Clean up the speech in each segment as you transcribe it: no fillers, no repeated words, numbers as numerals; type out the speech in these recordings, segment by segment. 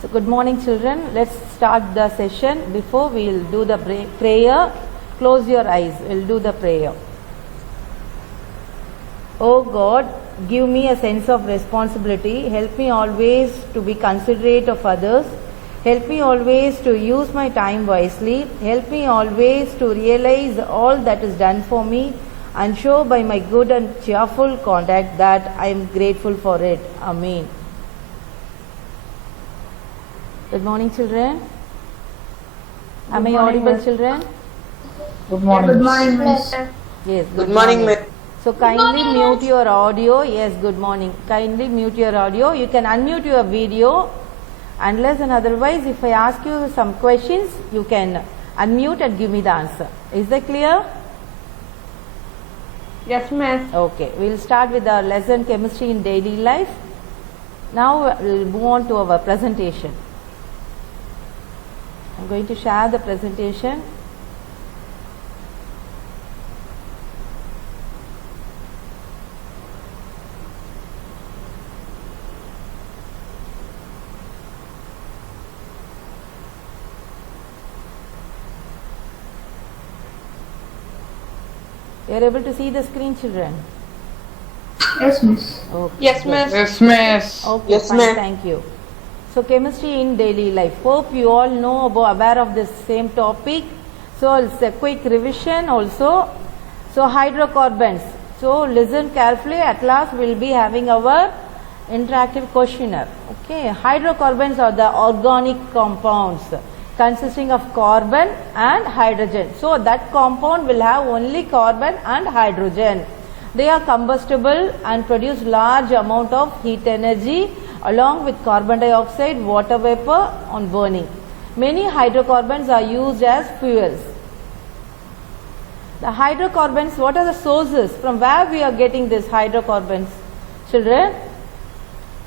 So good morning children, let's start the session. Before we will do the prayer, close your eyes, we will do the prayer. Oh God, give me a sense of responsibility, help me always to be considerate of others, help me always to use my time wisely, help me always to realize all that is done for me and show by my good and cheerful conduct that I am grateful for it. Amen. Good morning children. Am I audible children? Good morning. Good morning, Miss. Yes. Good morning, Miss. So kindly mute your audio. Yes, good morning. Kindly mute your audio. You can unmute your video. Unless and otherwise, if I ask you some questions, you can unmute and give me the answer. Is that clear? Yes, Miss. Okay. We will start with our lesson chemistry in daily life. Now we will move on to our presentation. I am going to share the presentation. You are able to see the screen, children? Yes, Miss. Okay. Yes, Miss. Yes, miss. Okay, Yes, fine, ma'am. thank you. So chemistry in daily life. Hope you all know aware of this same topic. So it's a quick revision also. So hydrocarbons. So listen carefully. At last we'll be having our interactive questionnaire. Okay, hydrocarbons are the organic compounds consisting of carbon and hydrogen. So that compound will have only carbon and hydrogen. They are combustible and produce large amount of heat energy along with carbon dioxide, water vapor on burning. Many hydrocarbons are used as fuels. The hydrocarbons, what are the sources? From where we are getting these hydrocarbons? Children?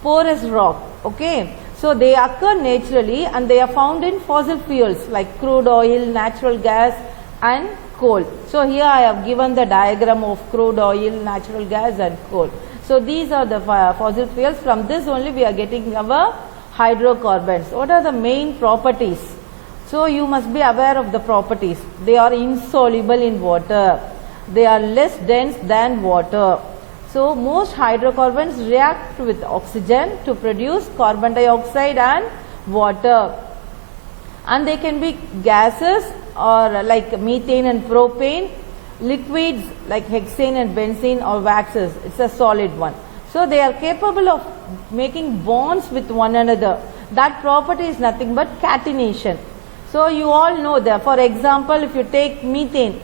Porous rock. Okay. So they occur naturally and they are found in fossil fuels like crude oil, natural gas and coal. So here I have given the diagram of crude oil, natural gas and coal. So these are the fossil fuels. From this only we are getting our hydrocarbons. What are the main properties? So you must be aware of the properties. They are insoluble in water. They are less dense than water. So most hydrocarbons react with oxygen to produce carbon dioxide and water. And they can be gases or like methane and propane, liquids like hexane and benzene, or waxes. It's a solid one. So they are capable of making bonds with one another. That property is nothing but catenation. So you all know that. For example, if you take methane,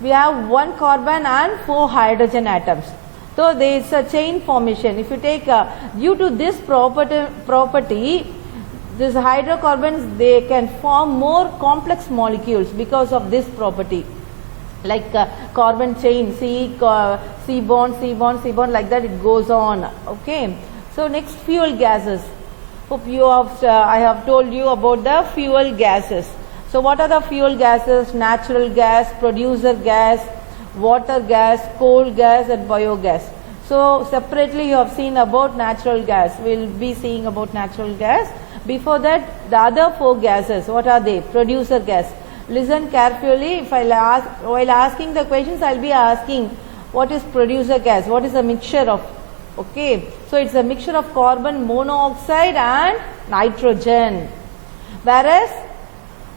we have one carbon and 4 hydrogen atoms. So there is a chain formation. If you take due to this property, these hydrocarbons, they can form more complex molecules because of this property. Like carbon chain, C bond, C bond, C bond, like that it goes on. Okay. So next, fuel gases. Hope you have, I have told you about the fuel gases. So what are the fuel gases? Natural gas, producer gas, water gas, coal gas and biogas. So separately you have seen about natural gas. We will be seeing about natural gas. Before that, the other 4 gases, what are they? Producer gas. Listen carefully. If I ask, while asking the questions, I will be asking what is producer gas, what is a mixture of. Okay, so it's a mixture of carbon monoxide and nitrogen, whereas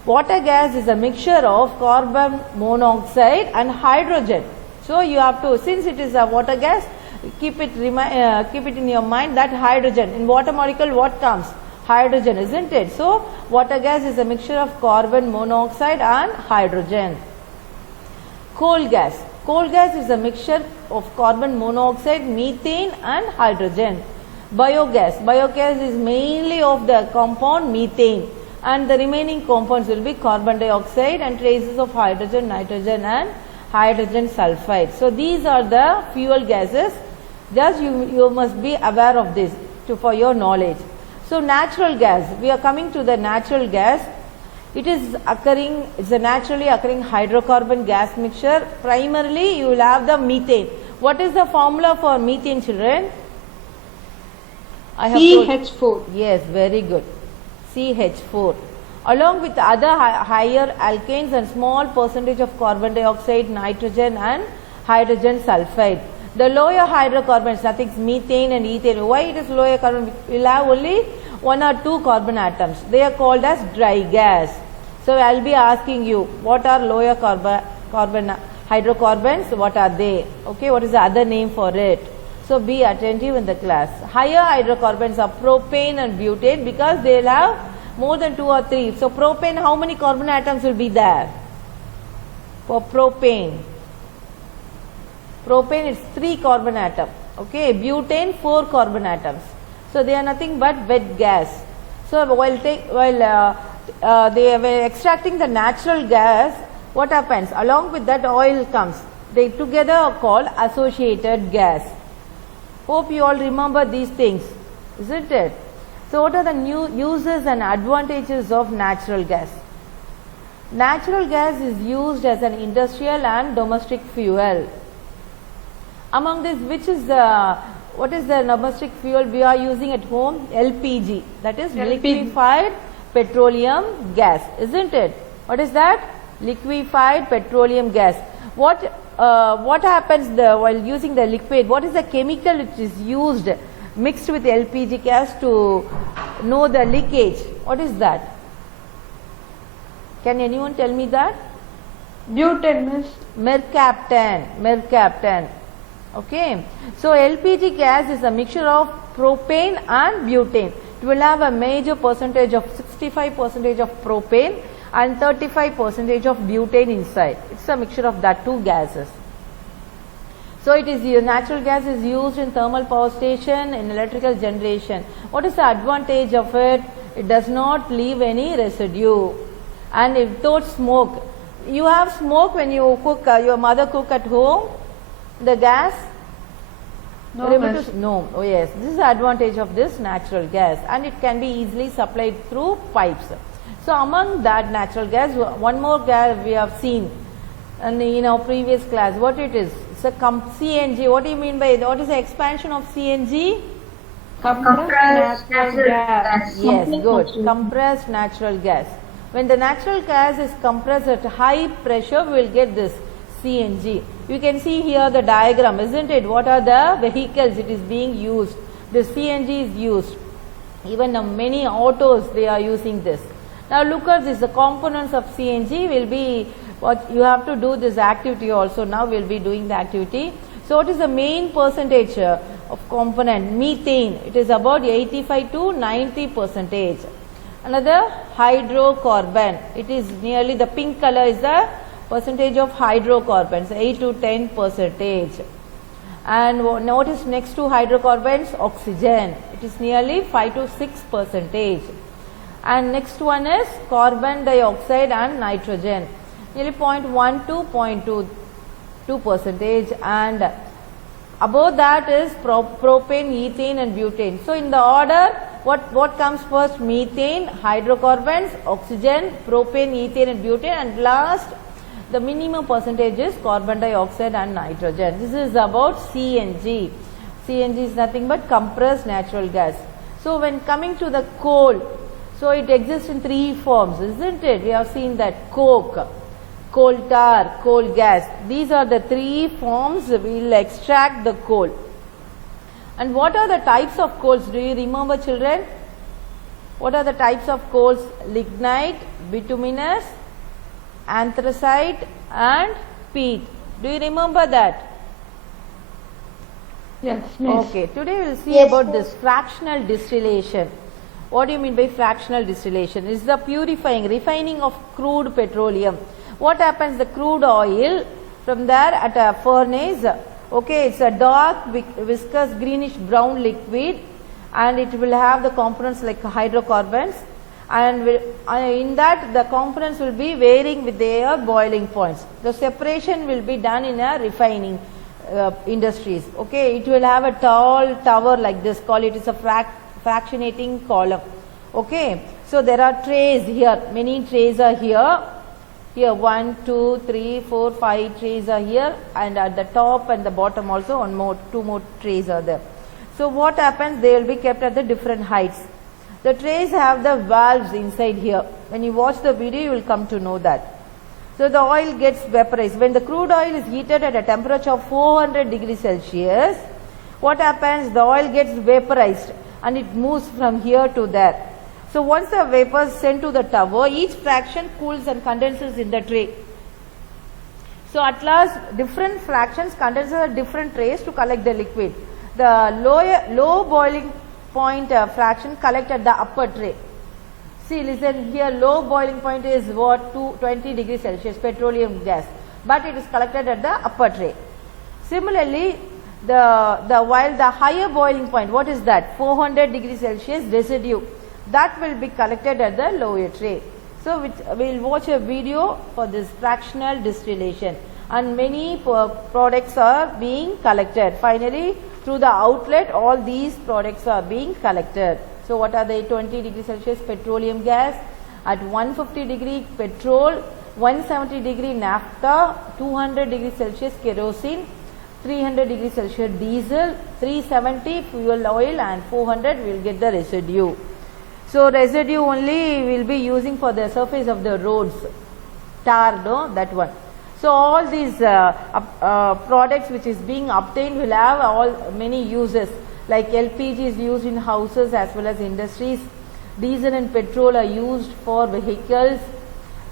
water gas is a mixture of carbon monoxide and hydrogen. So you have to, since it is a water gas, keep it in your mind that hydrogen, in water molecule what comes? Hydrogen, isn't it? So water gas is a mixture of carbon monoxide and hydrogen. Coal gas. Coal gas is a mixture of carbon monoxide, methane and hydrogen. Biogas. Biogas is mainly of the compound methane, and the remaining compounds will be carbon dioxide and traces of hydrogen, nitrogen and hydrogen sulfide. So these are the fuel gases. Just you must be aware of this for your knowledge. So natural gas, we are coming to the natural gas. It is occurring, it's a naturally occurring hydrocarbon gas mixture. Primarily you will have the methane. What is the formula for methane, children? I have told- CH4. Yes, very good. CH4. Along with other higher alkanes and small percentage of carbon dioxide, nitrogen and hydrogen sulfide. The lower hydrocarbons, nothing is methane and ethane. Why it is lower carbon? We will have only 1 or 2 carbon atoms. They are called as dry gas. So I will be asking you, what are lower carbon hydrocarbons? What are they? Okay, what is the other name for it? So be attentive in the class. Higher hydrocarbons are propane and butane because they will have more than 2 or 3. So propane, how many carbon atoms will be there? For propane. Propane is 3 carbon atom. Okay, butane 4 carbon atoms. So they are nothing but wet gas. So while they were extracting the natural gas, what happens? Along with that oil comes. They together are called associated gas. Hope you all remember these things, isn't it? So what are the new uses and advantages of natural gas? Natural gas is used as an industrial and domestic fuel. Among this, what is the domestic fuel we are using at home? LPG, that is liquefied petroleum gas, isn't it? What is that? Liquefied petroleum gas. What happens while using the liquid? What is the chemical which is used mixed with LPG gas to know the leakage? What is that? Can anyone tell me that? Butane, miss. Mercaptan. Okay. So LPG gas is a mixture of propane and butane. It will have a major percentage of 65% of propane and 35% of butane inside. It's a mixture of that 2 gases. So it is natural gas is used in thermal power station, in electrical generation. What is the advantage of it? It does not leave any residue. And without smoke, you have smoke when you cook, your mother cook at home, the gas? No, miss. No. Oh yes, this is the advantage of this natural gas, and it can be easily supplied through pipes. So among that natural gas, one more gas we have seen in our previous class. What it is? It's a CNG. What do you mean by what is the expansion of CNG? Compressed natural gas. Yes, good. Compressed natural gas. When the natural gas is compressed at high pressure, we will get this CNG. You can see here the diagram, isn't it? What are the vehicles it is being used? The CNG is used. Even many autos, they are using this. Now look at this, the components of CNG will be, what you have to do this activity also. Now we will be doing the activity. So what is the main percentage of component? Methane, it is about 85 to 90%. Another hydrocarbon, it is nearly the pink color is the percentage of hydrocarbons, 8 to 10%. And notice next to hydrocarbons, oxygen, it is nearly 5 to 6%. And next one is carbon dioxide and nitrogen, nearly 0.1 to 0.2%. And above that is propane, ethane and butane. So in the order, what comes first? Methane, hydrocarbons, oxygen, propane, ethane and butane, and last the minimum percentage is carbon dioxide and nitrogen. This is about CNG. CNG is nothing but compressed natural gas. So when coming to the coal, so it exists in 3 forms, isn't it? We have seen that coke, coal tar, coal gas. These are the 3 forms we will extract the coal. And what are the types of coals? Do you remember, children? What are the types of coals? Lignite, bituminous, anthracite and peat. Do you remember that? Yes, miss. Okay, today we will see about this fractional distillation. What do you mean by fractional distillation? It's the purifying, refining of crude petroleum. What happens? The crude oil, from there at a furnace, okay, it's a dark, viscous, greenish brown liquid, and it will have the components like hydrocarbons, and in that the components will be varying with their boiling points. The separation will be done in a refining industries. Okay, it will have a tall tower like this, call it is a fractionating column. Okay, so there are trays here, many trays are here. Here 1, 2, 3, 4, 5 trays are here, and at the top and the bottom also 2 more trays are there. So what happens? They will be kept at the different heights. The trays have the valves inside here. When you watch the video, you will come to know that. So the oil gets vaporized. When the crude oil is heated at a temperature of 400 degrees Celsius, what happens? The oil gets vaporized and it moves from here to there. So once the vapor is sent to the tower, each fraction cools and condenses in the tray. So at last, different fractions condense at different trays to collect the liquid. The low boiling point fraction collect at the upper tray. See, listen here, low boiling point is what? 20 degrees Celsius, petroleum gas, but it is collected at the upper tray. Similarly, while the higher boiling point, what is that? 400 degrees Celsius residue, that will be collected at the lower tray. So we will watch a video for this fractional distillation, and many products are being collected. Finally, through the outlet, all these products are being collected. So what are they? 20 degrees Celsius petroleum gas, at 150 degree petrol, 170 degree naphtha, 200 degrees Celsius kerosene, 300 degrees Celsius diesel, 370 fuel oil, and 400 we will get the residue. So residue only we will be using for the surface of the roads, tar, no, that one. So all these products which is being obtained will have many uses, like LPG is used in houses as well as industries. Diesel and petrol are used for vehicles.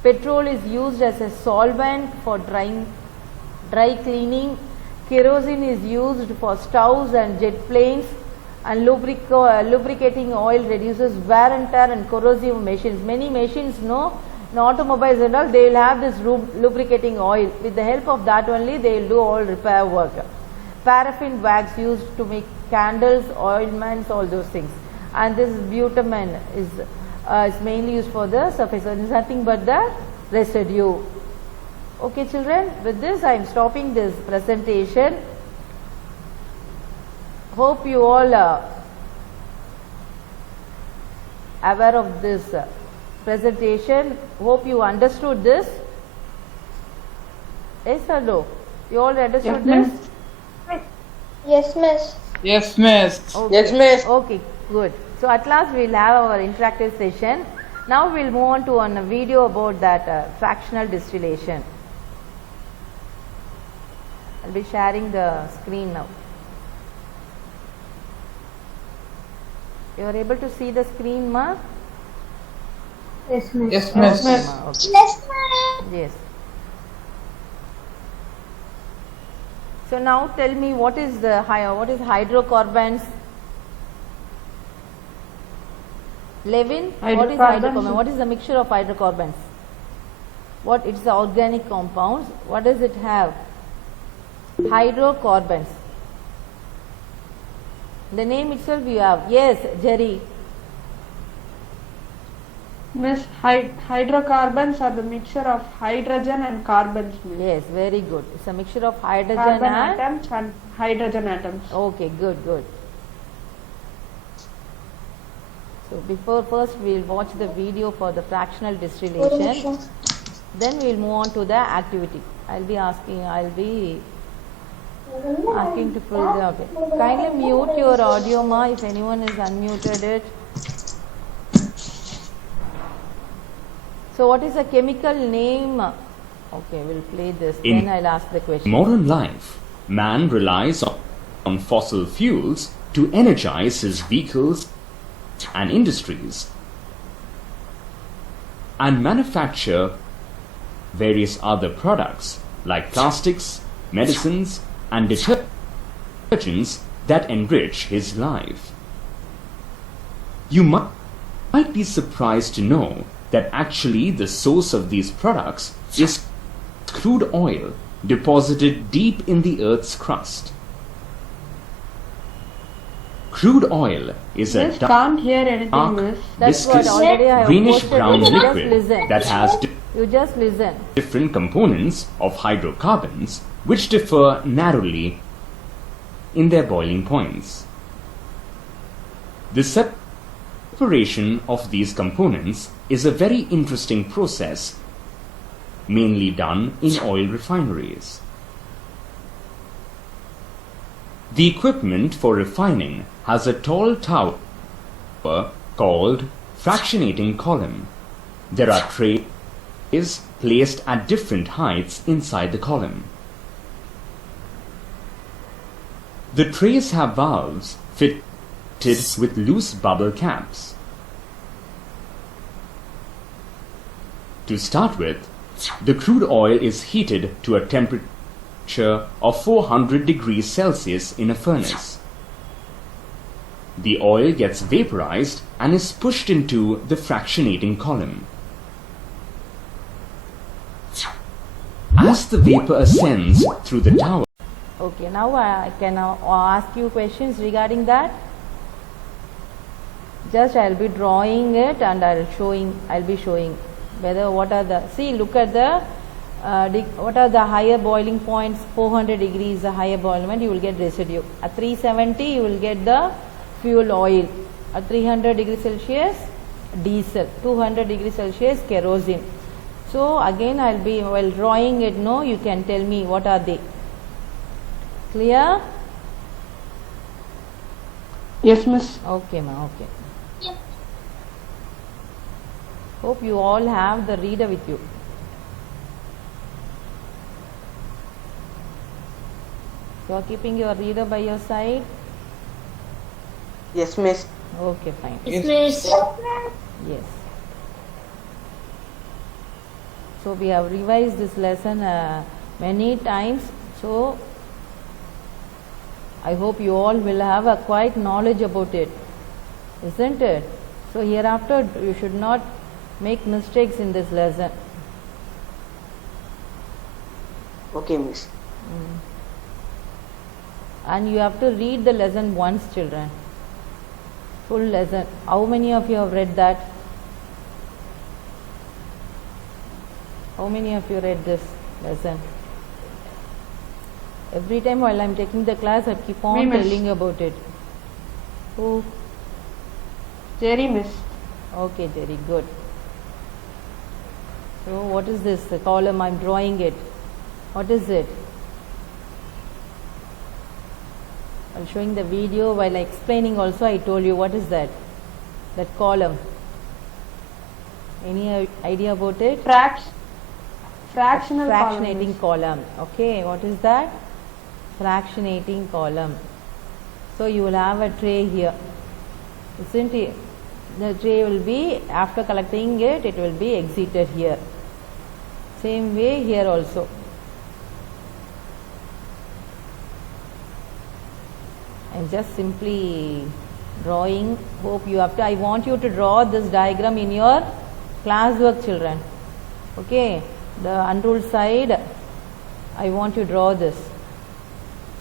Petrol is used as a solvent for dry cleaning. Kerosene is used for stoves and jet planes, and lubricating oil reduces wear and tear and corrosive machines. Many machines, no, in automobiles and all, they will have this lubricating oil. With the help of that only, they will do all repair work. Paraffin wax used to make candles, ointments, all those things. And this butamen is mainly used for the surface. So it is nothing but the residue. Okay, children, with this I am stopping this presentation. Hope you all are aware of this presentation. Hope you understood this. Yes or no? You all understood this? Yes, miss. Yes, miss. Okay. Yes, miss. Okay, good. So at last we will have our interactive session. Now we will move on to a video about that fractional distillation. I will be sharing the screen now. You are able to see the screen, ma? Yes, miss. Yes, miss. Okay, ma, okay. Yes, miss. Yes. So now tell me, what is hydrocarbons? Levin, what is Hydrocarbons. hydrocarbon? What is the mixture of hydrocarbons? What? It's the organic compounds. What does it have? Hydrocarbons. The name itself you have. Yes, Jerry. Miss, hydrocarbons are the mixture of hydrogen and carbons. Miss. Yes, very good. It's a mixture of hydrogen Carbon and... atoms and hydrogen atoms. Okay, good, good. So before first we will watch the video for the fractional distillation. Then we will move on to the activity. I'll be asking to fill the, okay. Kindly mute your audio, ma, if anyone is unmuted it. So what is the chemical name? Okay, we'll play this. In Then I'll ask the question. modern life, man relies on fossil fuels to energize his vehicles and industries, and manufacture various other products like plastics, medicines, and detergents that enrich his life. You might be surprised to know that actually the source of these products is crude oil deposited deep in the Earth's crust. Crude oil is a Miss, can't hear anything, dark, miss. That's what viscous, already I have greenish posted. brown You just liquid listen. that has You just listen. different components of hydrocarbons which differ narrowly in their boiling points. The separation of these components is a very interesting process, mainly done in oil refineries. The equipment for refining has a tall tower called fractionating column. There are trays placed at different heights inside the column. The trays have valves fitted with loose bubble caps. To start with, the crude oil is heated to a temperature of 400 degrees Celsius in a furnace. The oil gets vaporized and is pushed into the fractionating column. As the vapor ascends through the tower, Okay, now I can ask you questions regarding that. Just I'll be drawing it and I'll be showing whether what are the, see, look at the what are the higher boiling points. 400 degrees the higher boiling point, you will get residue. At 370 you will get the fuel oil. At 300 degrees Celsius diesel, 200 degrees Celsius kerosene. So again I'll be, while drawing it, no, you can tell me what are they. Clear? Yes, miss. Okay, ma. Okay. Yep. Hope you all have the reader with you. You are keeping your reader by your side. Yes, miss. Okay, fine. Yes, miss. Yes. So we have revised this lesson many times. So I hope you all will have a quite knowledge about it, isn't it? So hereafter you should not make mistakes in this lesson. Okay, miss. And you have to read the lesson once, children. Full lesson. How many of you have read that? How many of you read this lesson? Every time while I am taking the class, I keep on Me, miss. telling about it. Who? Jerry, miss. Okay, Jerry, good. So what is this? The column, I am drawing it. What is it? While showing the video, while explaining also, I told you what is that? That column. Any idea about it? Fractional Fractionating column. Okay, what is that? Fractionating column. So you will have a tray here, isn't it? The tray will be, after collecting it, it will be exited here. Same way here also. I'm just simply drawing. Hope you have to, I want you to draw this diagram in your classwork, children. Okay, the unruled side, I want you to draw this.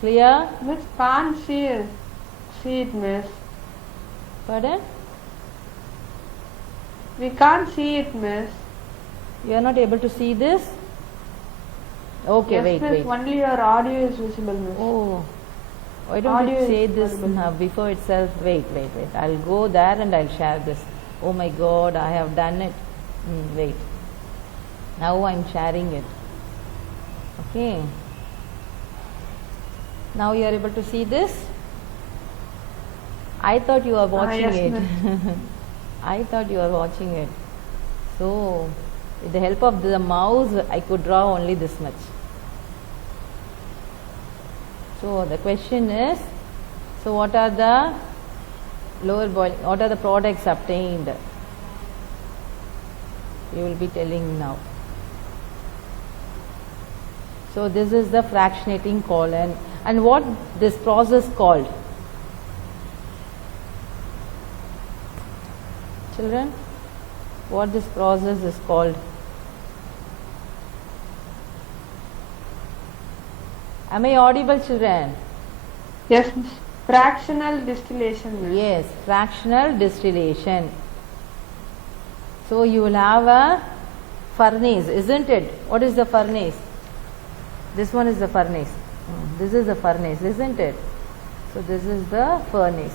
Clear? Miss, can't see it. See it, miss. Pardon? We can't see it, miss. You are not able to see this? Okay, Yes, wait, miss. wait. Only your audio is visible, miss. Oh, why don't Audio you is say this audible. before itself? Wait. I'll go there and I'll share this. Oh my God, I have done it. Wait. Now I'm sharing it. Okay. Now you are able to see this? I thought you are watching yes, it. ma'am. I thought you were watching it. So, with the help of the mouse, I could draw only this much. So, the question is, so what are the lower boiling, what are the products obtained? You will be telling now. So, this is the fractionating column. And what this process called? Children, what this process is called? Am I audible, children? Yes, miss. Fractional distillation, miss. Yes, fractional distillation. So you will have a furnace, isn't it? What is the furnace? This one is the furnace. This is the furnace, isn't it? So this is the furnace.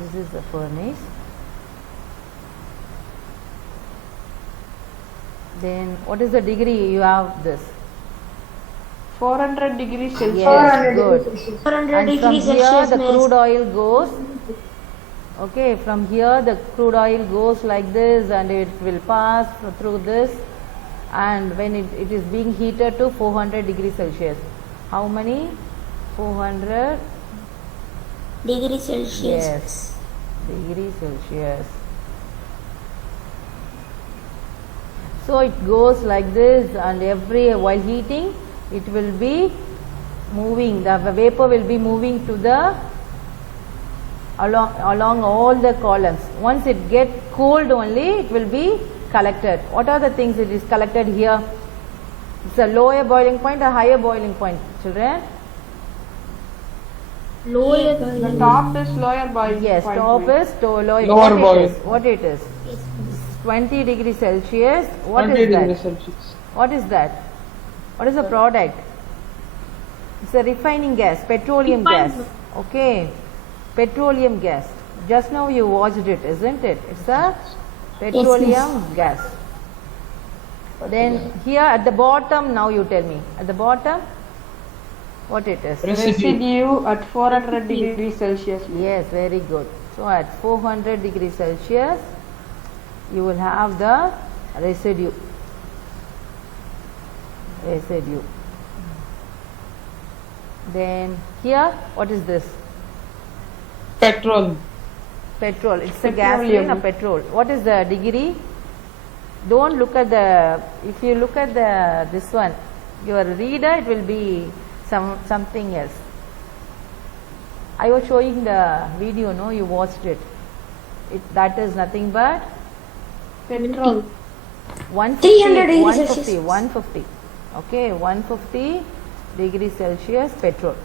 This is the furnace. Then what is the degree you have this? 400 degrees Celsius. Yes, good. 400 And from degrees here Celsius, the miss. crude oil goes. Okay, from here the crude oil goes like this and it will pass through this, and when it is being heated to 400 degrees Celsius. How many? 400 Degrees Celsius. Yes, degree Celsius. So it goes like this, and while heating it will be moving, the vapor will be moving to the along all the columns. Once it get cooled only it will be collected. What are the things it is collected here? It's a lower boiling point or higher boiling point, children? The top is lower boiling Yes, point. top miss. is lower. Lower What boil. it is? What it is? 20 degrees Celsius. What 20 is degrees that? Celsius. What is that? What is the product? It's a refining gas, petroleum gas. Okay, petroleum gas. Just now you watched it, isn't it? It's a petroleum gas. Then here at the bottom, now you tell me. At the bottom, what it is? Residue at 400 degrees Celsius. miss. Yes, very good. So at 400 degrees Celsius, you will have the residue. Then here, what is this? Petrol. Petrol. It's a Petroleum. gasoline or petrol. What is the degree? Don't look at the. If you look at this one, your reader, it will be something else. I was showing the video. No, you watched it. That is nothing but Petrol. 150, 300 degrees 150, Celsius. 150. Okay, 150 degrees Celsius petrol.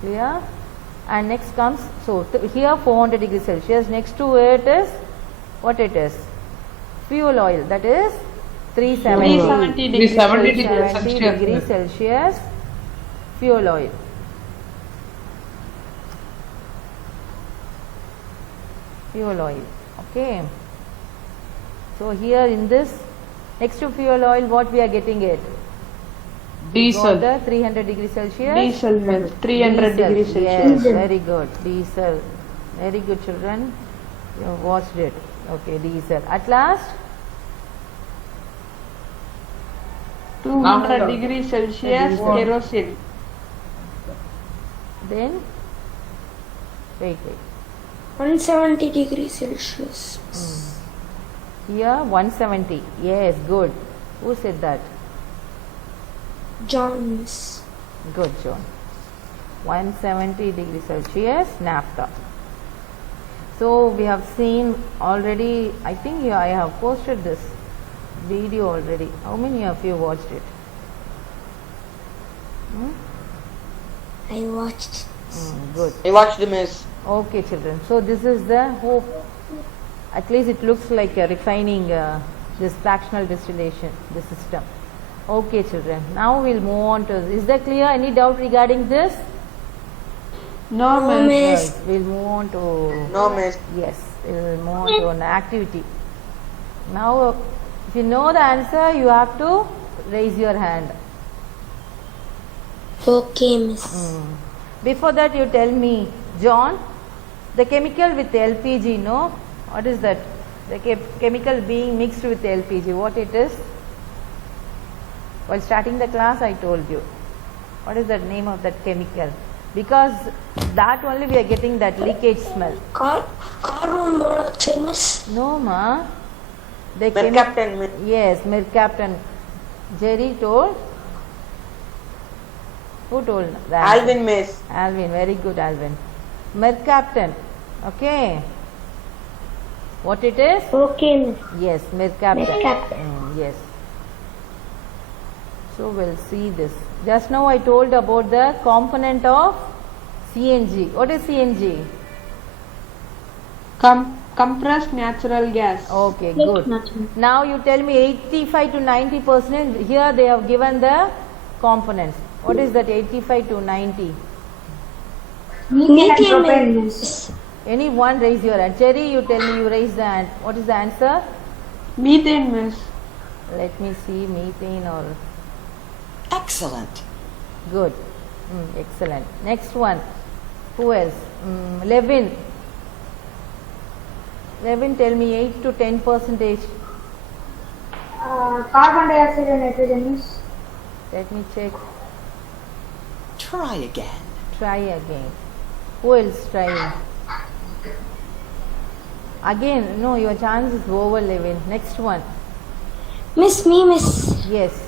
Clear? And next comes, so here 400 degrees Celsius. Next to it is, what it is? Fuel oil. That is 370. 370 degrees 370 Celsius. 370 degrees Celsius fuel oil. Fuel oil. Okay. So here in this, next to fuel oil, what we are getting it? Got Diesel. the 300 degrees Celsius. Diesel, miss. 300 Diesel. degrees Yes, Celsius. very good. Diesel. Very good, children. You have watched it. Okay, diesel. At last, 200 degrees Celsius kerosene. then, wait. 170 degrees Celsius. Here 170. Yes, good. Who said that? John, miss. Good, John. 170 degrees Celsius naphtha. So we have seen already, I think I have posted this video already. How many of you watched it? I watched. Good. I watched the miss. Okay, children. So this is the hope. At least it looks like a refining this fractional distillation, the system. Okay, children. Now we'll move on to. Is that clear? Any doubt regarding this? No, No, miss. miss. Right. We'll move on to. No miss. Yes, we'll move on to an activity. Now, if you know the answer, you have to raise your hand. Okay, miss. Before that, you tell me, John, the chemical with LPG, no? What is that? The chemical being mixed with LPG, what it is? While starting the class, I told you. What is the name of that chemical? Because that only we are getting that leakage smell. Carbon monoxide, miss. No, ma. The Mercaptan, miss. Yes, Mercaptan. Jerry told. Who told that? Alvin miss. Alvin, very good, Alvin. Mercaptan. Okay. What it is? Okay, miss. Yes, Mercaptan. Mercaptan. Yes. So we'll see this. Just now I told about the component of CNG. What is CNG? Compressed natural gas. Okay, good. Now you tell me 85 to 90%. Here they have given the components. What is that 85 to 90? Methane, miss. Any one raise your hand. Cherry, you tell me, you raise the hand. What is the answer? Methane, miss. Let me see, methane or Excellent. good. Excellent. Next one. Who else? Levin. Levin, tell me 8 to 10%. Carbon dioxide and nitrogen, miss. Let me check. Try again. Try again. Who else trying? Again, no, your chance is over, Levin. Next one. Miss, me, miss. Yes.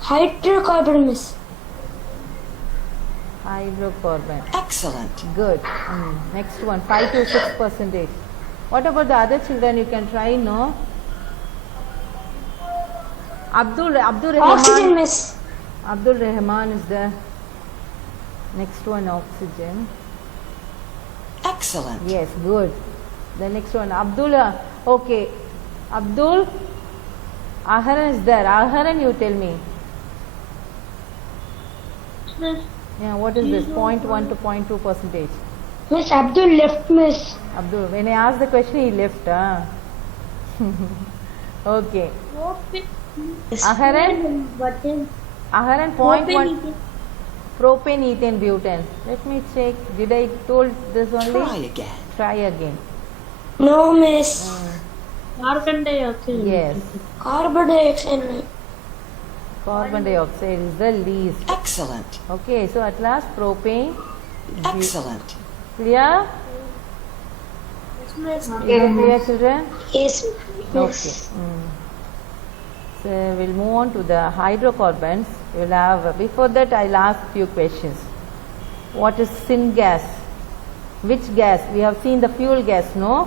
Hydrocarbon, miss. Hydrocarbon. Excellent. Good. Next one. 5 to 6%. What about the other children? You can try, no? Abdul Oxygen, Rahman. miss. Abdul Rahman is there. Next one, oxygen. Excellent. Yes, good. The next one, Abdullah. Okay. Abdul. Aharan is there. Aharan, you tell me. Yeah, what is this? 0.1 to 0.2%. Miss Abdul left, miss. Abdul, when I asked the question, he left. Okay. Aharan? Aharan, 0.1. Propane, ethane, butane. Let me check. Did I told this only? Try again. Try again. No, miss. Carbon dioxide. Yes. Carbon dioxide. Carbon dioxide is the least. Excellent. Okay, so at last propane. Excellent. Clear? Is it clear, children? Yes, Okay. miss. So we'll move on to the hydrocarbons. We'll have, before that I'll ask few questions. What is syngas? Which gas? We have seen the fuel gas, no?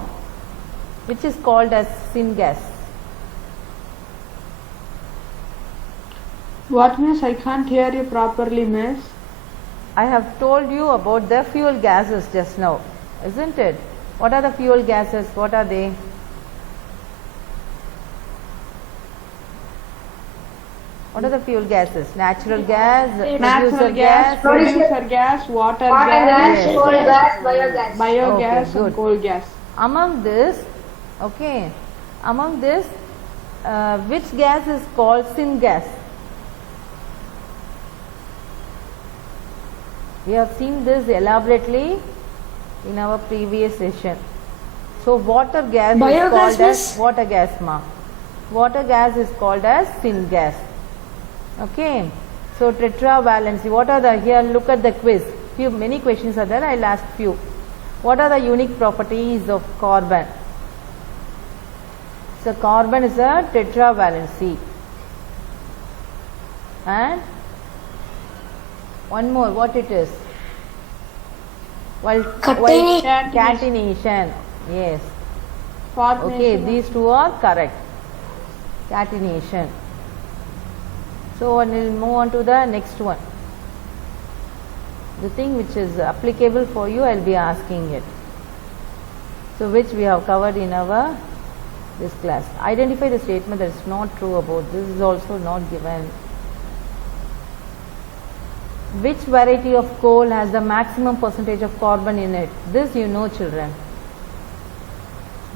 Which is called as syngas? What, miss? I can't hear you properly, miss. I have told you about the fuel gases just now, isn't it? What are the fuel gases? What are they? What are the fuel gases? Natural gas, Natural producer gas, producer gas, water gas, Yes. Coal gas, biogas. biogas, Okay, good. and coal gas. Among this, okay, among this, which gas is called syngas? We have seen this elaborately in our previous session. So water gas is Biogas, called as miss? water gas, ma. Water gas is called as syngas. Okay. So tetravalency. What are the here? Look at the quiz. Many questions are there. I'll ask few. What are the unique properties of carbon? So carbon is a tetravalency. And one more, what it is? Well, Catenation. catenation. Yes. Okay, Formation. these two are correct. Catenation. So we'll move on to the next one. The thing which is applicable for you, I'll be asking it. So which we have covered in our this class. Identify the statement that is not true about this is also not given. Which variety of coal has the maximum percentage of carbon in it? This you know, children.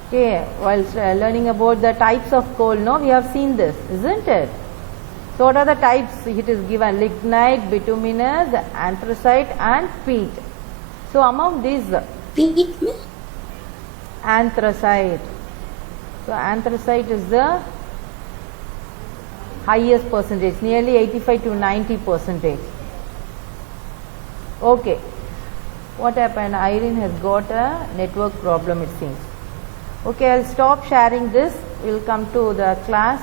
Okay, while learning about the types of coal, no, we have seen this, isn't it? So what are the types? It is given: lignite, bituminous, anthracite and peat. So among these, Peat, miss. anthracite. So anthracite is the highest percentage, nearly 85 to 90%. Okay. What happened? Irene has got a network problem, it seems. Okay, I'll stop sharing this. We'll come to the class.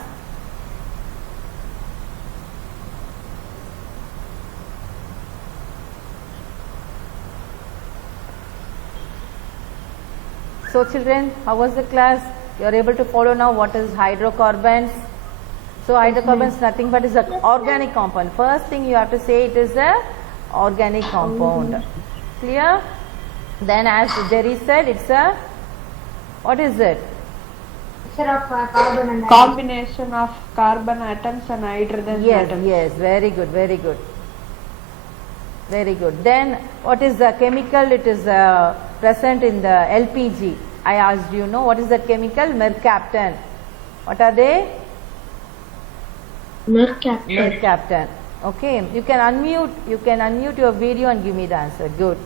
So children, how was the class? You are able to follow now what is hydrocarbons. So hydrocarbons nothing but is an organic compound. First thing you have to say it is a organic compound. Clear? Then as Jerry said, it's a, what is it? Mixture of carbon and Combination of carbon atoms and hydrogen Yes, atoms. yes, very good, very good. Very good. Then what is the chemical? It is present in the LPG. I asked you, know what is that chemical? Mercaptan. What are they? Mercaptan. Captain. Okay, you can unmute your video and give me the answer. Good.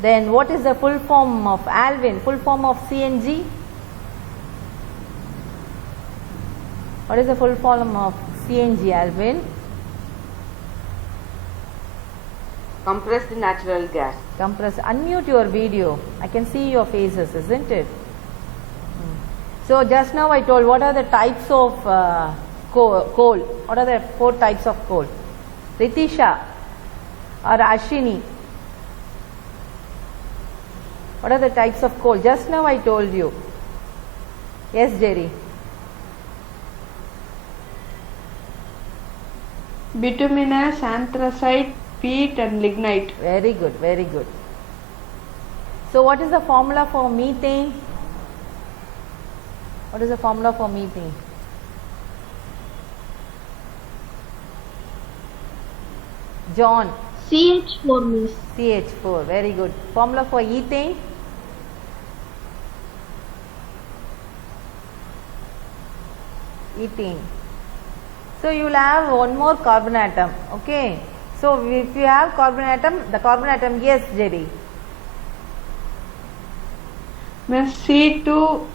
Then what is the full form of Alvin? Full form of CNG? What is the full form of CNG, Alvin? Compressed natural gas. Compress. Unmute your video. I can see your faces, isn't it? So just now I told what are the types of coal. What are the 4 types of coal? Ritisha or Ashini. What are the types of coal? Just now I told you. Yes, Jerry. Bituminous, anthracite, peat, and lignite. Very good, very good. So what is the formula for methane? What is the formula for methane? John. CH4 miss. CH4, very good. Formula for ethane? Ethane. So you will have one more carbon atom, okay. So if you have carbon atom, the carbon atom, yes, Jerry. Miss C2H6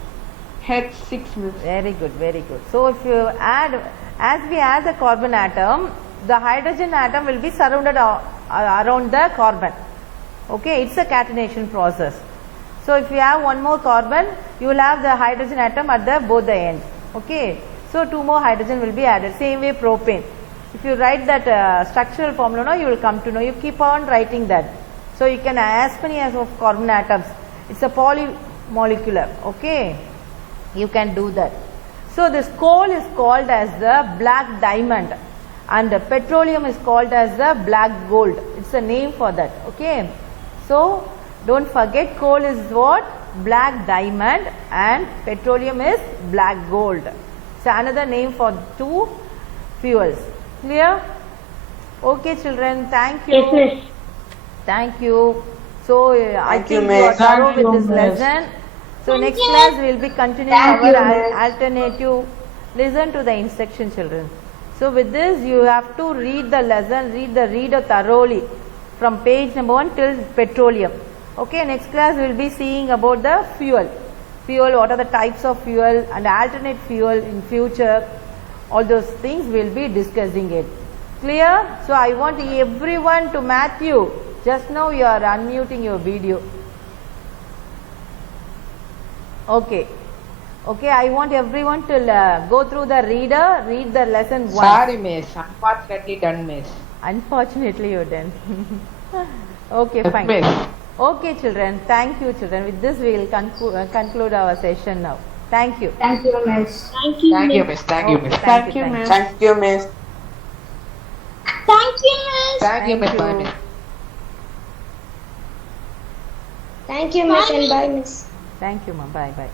miss. Very good, very good. So if you add, as we add the carbon atom, the hydrogen atom will be surrounded around the carbon. Okay, it's a catenation process. So if you have one more carbon, you will have the hydrogen atom at the both the ends. Okay, so 2 more hydrogen will be added. Same way propane. If you write that structural formula, no, you will come to know. You keep on writing that. So you can as many as of carbon atoms. It's a polymolecular. Okay, you can do that. So this coal is called as the black diamond, and the petroleum is called as the black gold. It's a name for that. Okay, so don't forget, coal is what? Black diamond, and petroleum is black gold. So another name for 2 fuels. Clear? Okay, children, thank you. Yes, miss. Thank you. So I Thank you, think you are miss. thorough Thank with you, this miss. lesson. So next class we will be continuing Thank our you, miss. alternative. Listen to the instruction, children. So with this you have to read the lesson, read the reader thoroughly from page number 1 till petroleum. Okay, next class we will be seeing about the fuel. Fuel, what are the types of fuel and alternate fuel in future. All those things we will be discussing it. Clear? So I want everyone to Matthew. Just now you are unmuting your video. Okay. Okay, I want everyone to go through the reader, read the lesson once. Sorry, miss. Unfortunately done, miss. Unfortunately you done. Okay, fine. Miss. Okay, children. Thank you, children. With this we will conclude our session now. Thank you. Thank you, miss. Thank you, Thank you, miss. miss. Thank you, Okay, miss. Thank you, thank miss. Thank you, miss. Thank you, miss. Thank you, miss. Thank Bye, you. miss. Thank you, miss, and bye, miss. Thank you, ma. Bye, bye.